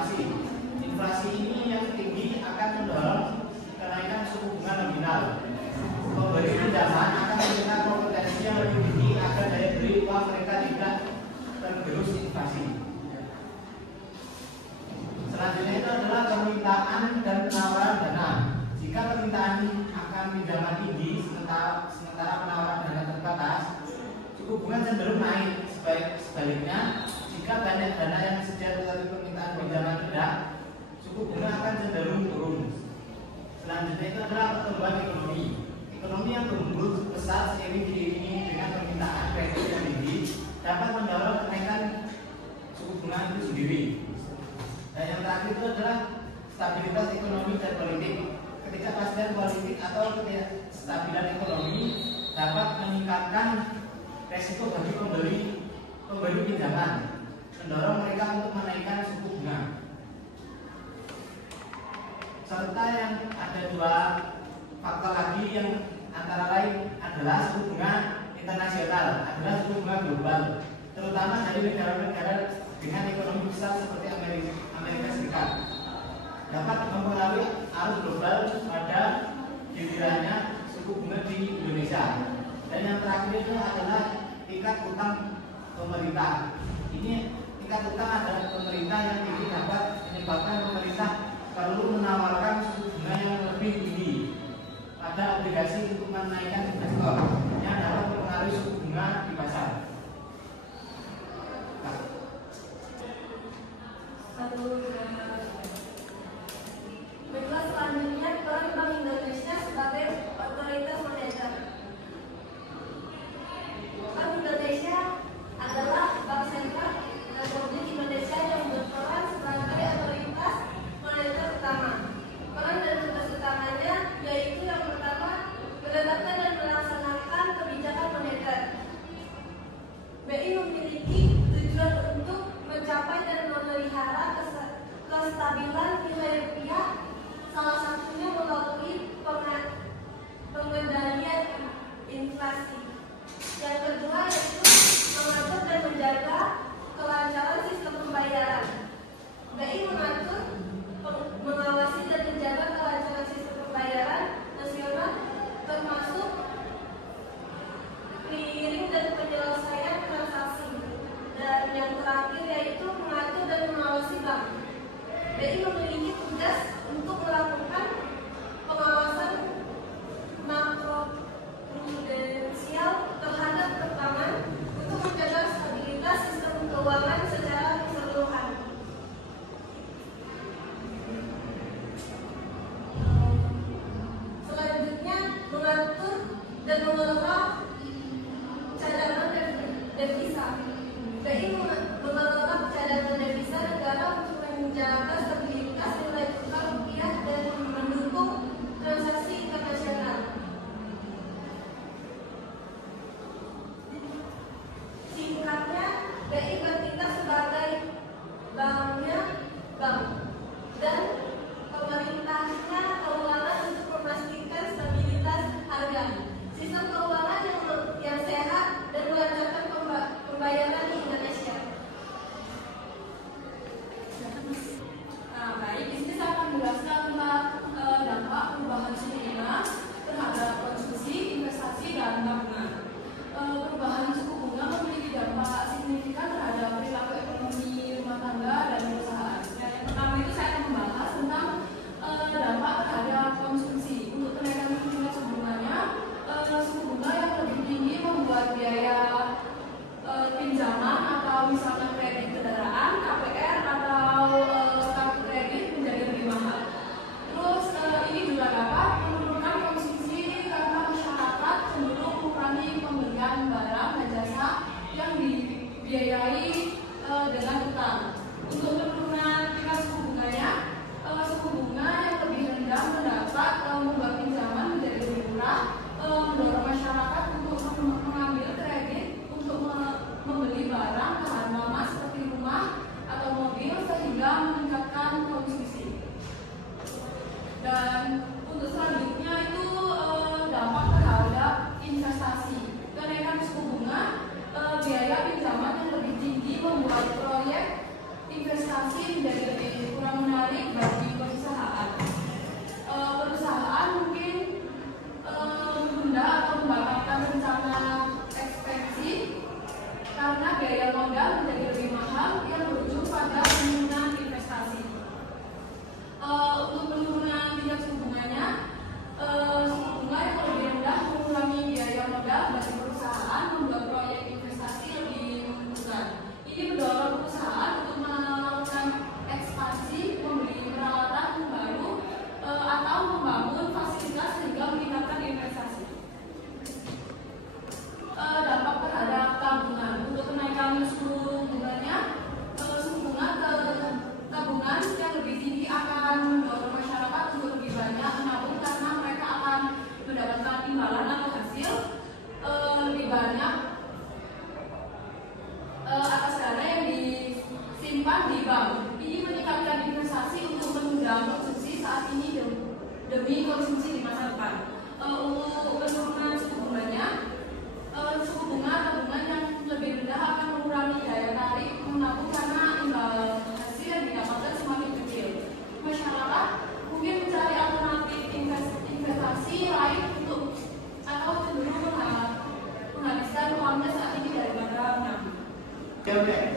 inflasi. Inflasi ini yang tinggi akan mendorong kenaikan suku bunga nominal. Pemberi pinjaman akan memiliki kompetensi yang lebih tinggi agar daya beli uang mereka tidak tergerus inflasi. Selanjutnya itu adalah permintaan dan penawaran dana. Jika permintaan akan pinjaman tinggi sementara penawaran dana terbatas, suku bunga cenderung naik. Sebaliknya, jika banyak dana yang disediakan tetapi permintaan pinjaman rendah, suku bunga akan cenderung turun. Selanjutnya itu adalah pertumbuhan ekonomi. Ekonomi yang tumbuh besar seiring diiringi dengan permintaan kredit yang tinggi dapat mendorong kenaikan suku bunga itu sendiri. Dan yang terakhir itu adalah stabilitas ekonomi dan politik. Ketidakpastian politik atau ketidakstabilan ekonomi dapat meningkatkan resiko bagi pemberi pinjaman, mendorong mereka untuk menaikkan suku bunga. Serta yang ada dua faktor lagi yang antara lain adalah suku bunga internasional, adalah suku bunga global, terutama dari negara-negara dengan ekonomi besar seperti Amerika Serikat, dapat mempengaruhi arus global pada gilirannya suku bunga di Indonesia. Dan yang terakhir itu adalah tingkat utang pemerintah. Ini tingkat utang adalah pemerintah yang tinggi dapat menyebabkan pemerintah perlu menawarkan suku bunga yang lebih tinggi pada obligasi untuk menaikkan investor yang dapat mempengaruhi suku bunga di pasar. Baiklah, selanjutnya peran Bank Indonesia sebagai otoritas moneter. Bank Indonesia adalah bank sentral Republik Indonesia yang berperan sebagai otoritas moneter utama. Peran dan tugas utamanya yaitu yang pertama, menetapkan dan melaksanakan kebijakan moneter. BI memiliki tujuan untuk mencapai dan memelihara kestabilan nilai rupiah, salah satunya melalui pengendalian inflasi. Yang kedua yaitu mengatur dan menjaga kelancaran sistem pembayaran. BI mengatur, mengawasi dan menjaga kelancaran sistem pembayaran nasional, termasuk clearing dan penyelesaian transaksi. Dan yang terakhir yaitu mengatur dan mengawasi bank. BI memiliki tugas untuk melakukan pengawasan makroprudensial terhadap perbankan untuk menjaga stabilitas sistem keuangan secara keseluruhan. Selanjutnya, mengatur dan mengelola cadangan devisa. BI mengelola cadangan devisa negara untuk menjaga stabilitas nilai tukar rupiah dan mendukung transaksi internasional. Singkatnya, BI bertindak sebagai banknya bank dan pemerintahnya keuangan untuk memastikan stabilitas harga, sistem keuangan yang sehat dan melancarkan pembayaran di Indonesia. Nah, baik, di sini saya akan menjelaskan tentang dampak perubahan suku bunga terhadap konsumsi, investasi, dan tabungan. Perubahan suku bunga memiliki dampak signifikan terhadap perilaku ekonomi rumah tangga dan perusahaan. Yang pertama itu saya akan membahas tentang dampak terhadap konsumsi. Untuk kenaikan tingkat suku bunganya, suku bunga yang lebih tinggi membuat biaya pinjaman atau misalnya kredit kendaraan, KPR atau kartu kredit menjadi lebih mahal. Terus ini juga dapat menurunkan konsumsi karena masyarakat cenderung mengurangi pembelian barang dan jasa yang dibiayai dengan utang. Untuk penurunan tingkat suku bunganya, suku bunga yang lebih rendah mendapat membuat pinjaman menjadi lebih murah, mendorong masyarakat untuk mengambil kredit untuk membeli barang tahan lama seperti rumah atau mobil sehingga meningkatkan konsumsi. Dan untuk selanjutnya itu dampak terhadap investasi. Kenaikan suku bunga, biaya pinjaman yang lebih tinggi membuat proyek investasi menjadi lebih proyek.